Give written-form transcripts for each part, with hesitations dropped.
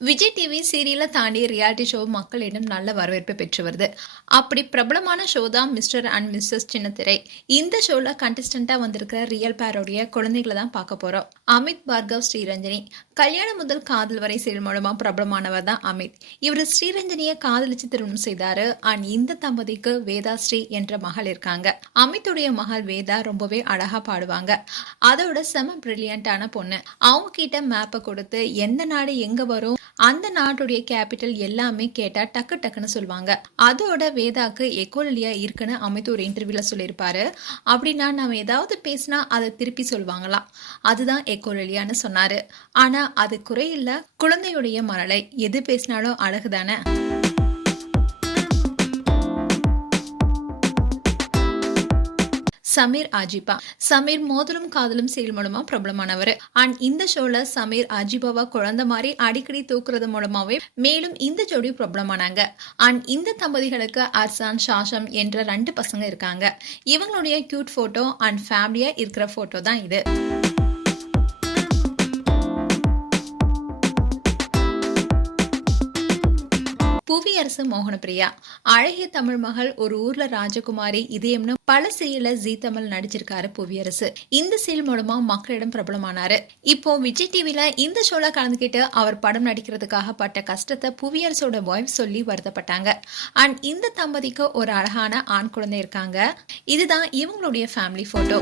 Vijay TV சீரியலை தாண்டி reality show மக்களிடம் நல்ல வரவேற்பை பெற்று வருது. அப்படி பிரபலமான ஷோ தான் மிஸ்டர் அண்ட் மிஸ்ஸஸ் சின்னத்திரை. இந்த ஷோல கண்டஸ்டண்டா வந்திருக்கிற ரியல் பேரோடைய குழந்தைகளை தான் பார்க்க போறோம். அமித் பார்கவ், ஸ்ரீரஞ்சனி. கல்யாணம் முதல் காதல் வரை சீரியல் மூலமா பிரபலமானவர் தான் அமித். இவர் ஸ்ரீரஞ்சனியை காதலிச்சு திருமணம் செய்தாரு. அண்ட் இந்த தம்பதிக்கு வேதா ஸ்ரீ என்ற மகள் இருக்காங்க. அமித்துடைய மகள் வேதா ரொம்பவே அழகா பாடுவாங்க. அதோட செம பிரில்லியண்டான பொண்ணு. அவங்க கிட்ட மேப்பை கொடுத்து எந்த நாடு எங்க வரும், அந்த நாட்டுடைய கேபிட்டல் எல்லாமே கேட்டா டக்கு டக்குன்னு சொல்லுவாங்க. அதோட வேதாக்கு எக்கோலியா இருக்குன்னு அமித் ஒரு இன்டர்வியூல சொல்லியிருப்பாரு. அப்படின்னா நம்ம ஏதாவது பேசினா அதை திருப்பி சொல்லுவாங்களாம். அதுதான் எக்கோலியான்னு சொன்னாரு. ஆனா அது குறையில்ல, குழந்தையுடைய மரலை எது பேசினாலும் அழகுதானே. சமீர் அஜிபா. சமீர் மோதலும் காதலும் சீரியல் மூலமா பிரபலமானவர். அண்ட் இந்த ஷோல சமீர் அஜிபாவா குழந்தை மாதிரி அடிக்கடி தூக்குறது மூலமாவே மேலும் இந்த ஜோடி பிரபலமானாங்க. அண்ட் இந்த தம்பதிகளுக்கு அர்சான், ஷாஷம் என்ற 2 பசங்க இருக்காங்க. இவங்களுடைய கியூட் போட்டோ அண்ட் ஃபேமிலியா இருக்கிற போட்டோ தான் இது. புவியரசு மோகனப்பிரியா. அழகிய தமிழ் மகள், ஒரு ஊர்ல ராஜகுமாரி, இதயம்னு பல சீரியல்ல ஜீ தமிழ் நடிச்சிருக்காரு புவியரசு. இந்த சீரியல் மூலமா மக்களிடம் பிரபலமானாரு. இப்போ விஜய் டிவில இந்த ஷோல கலந்துகிட்டு அவர் படம் நடிக்கிறதுக்காக பட்ட கஷ்டத்தை புவியரசோட வாய்ஸ் சொல்லி வருத்தப்பட்டாங்க. அண்ட் இந்த தம்பதிக்கு ஒரு அழகான ஆண் குழந்தை இருக்காங்க. இதுதான் இவங்களுடைய ஃபேமிலி போட்டோ.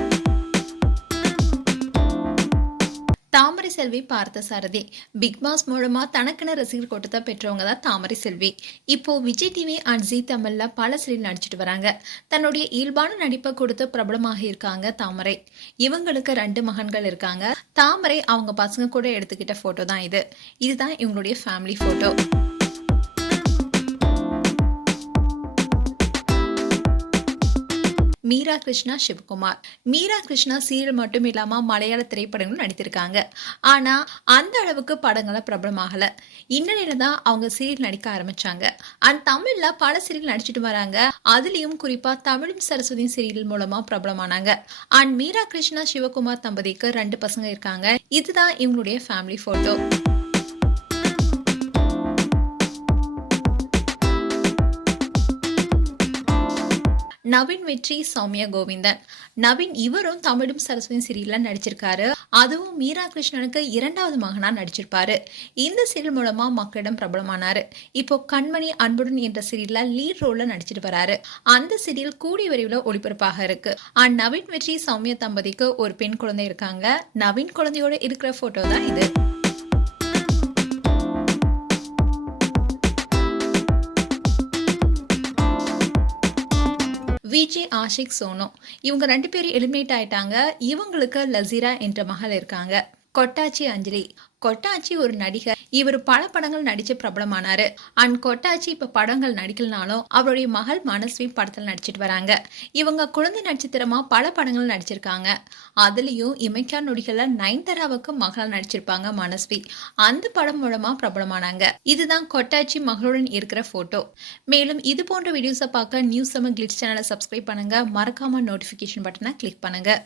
தாமரை செல்வி, பார்த்த சாரதி. பிக் பாஸ் மூலமா தனக்குன்னு ரசிகர் கூட்டத்தை பெற்றவங்க தான் தாமரை செல்வி. இப்போ விஜய் டிவி அண்ட் ஜீ தமிழ்ல பல சீரியல் நடிச்சிட்டு வராங்க. தன்னுடைய இயல்பான நடிப்பை கொடுத்து பிரபலமாக இருக்காங்க தாமரை. இவங்களுக்கு 2 மகன்கள் இருக்காங்க. தாமரை அவங்க பசங்க கூட எடுத்துக்கிட்ட போட்டோ தான் இது. இதுதான் இவங்களுடைய family photo. Meera Krishna, Sivakumar. Meera Krishna serial மட்டும் இல்லாம மலையாள திரைப்படங்களும் நடித்திருக்காங்க. ஆனா அந்த அளவுக்கு படங்களை பிரபலமாகல. இந்நிலையில தான் அவங்க சீரியல் நடிக்க ஆரம்பிச்சாங்க. அண்ட் தமிழ்ல பல சீரியல் நடிச்சிட்டு வராங்க. அதுலயும் குறிப்பா தமிழும் சரஸ்வதி சீரியல் மூலமா பிரபலமானாங்க. அண்ட் மீரா கிருஷ்ணா, சிவகுமார் தம்பதிக்கு 2 பசங்க இருக்காங்க. இதுதான் இவங்களுடைய ஃபேமிலி போட்டோ. நவீன் வெற்றி, சௌமியா கோவிந்தன். நவீன் இவரும் தமிழும் சரஸ்வதி சீரியல்ல நடிச்சிருக்காரு. அதுவும் மீரா கிருஷ்ணனுக்கு 2வது மகனா நடிச்சிருப்பாரு. இந்த சீரியல் மூலமா மக்களிடம் பிரபலமானாரு. இப்போ கண்மணி அன்புடன் என்ற சீரியல்ல லீட் ரோல்ல நடிச்சிட்டு வராரு. அந்த சீரியல் கூடிய விரைவில் ஒளிபரப்பாக இருக்கு. அண்ட் நவீன் வெற்றி, சௌமியா தம்பதிக்கு ஒரு பெண் குழந்தை இருக்காங்க. நவீன் குழந்தையோட இருக்கிற போட்டோ தான் இது. விஜய், ஆஷிக், சோனு. இவங்க 2 பேரும் எலிமினேட் ஆயிட்டாங்க. இவங்களுக்கு லசீரா என்ற மகள் இருக்காங்க. கொட்டாச்சி அஞ்சலி. கொட்டாச்சி ஒரு நடிகர். இவர் பல படங்கள் நடிச்சு பிரபலமானாரு. அண்ட் கொட்டாச்சி இப்ப படங்கள் நடிக்கலனாலும் அவருடைய மகள் மனஸ்வி படத்தில் நடிச்சிட்டு வராங்க. இவங்க குழந்தை நட்சத்திரமா பல படங்கள் நடிச்சிருக்காங்க. அதுலயும் இமைக்கா நொடிகள்ல நயன்தாராவுக்கு மகளா நடிச்சிருப்பாங்க மனஸ்வி. அந்த படம் மூலமா பிரபலமானாங்க. இதுதான் கொட்டாச்சி மகளுடன் இருக்கிற போட்டோ. மேலும் இது போன்ற வீடியோஸை பார்க்க நியூஸ் 7 கிளிட்ஸ் சேனலை சப்ஸ்கிரைப் பண்ணுங்க. மறக்காம நோட்டிபிகேஷன் பட்டனை கிளிக் பண்ணுங்க.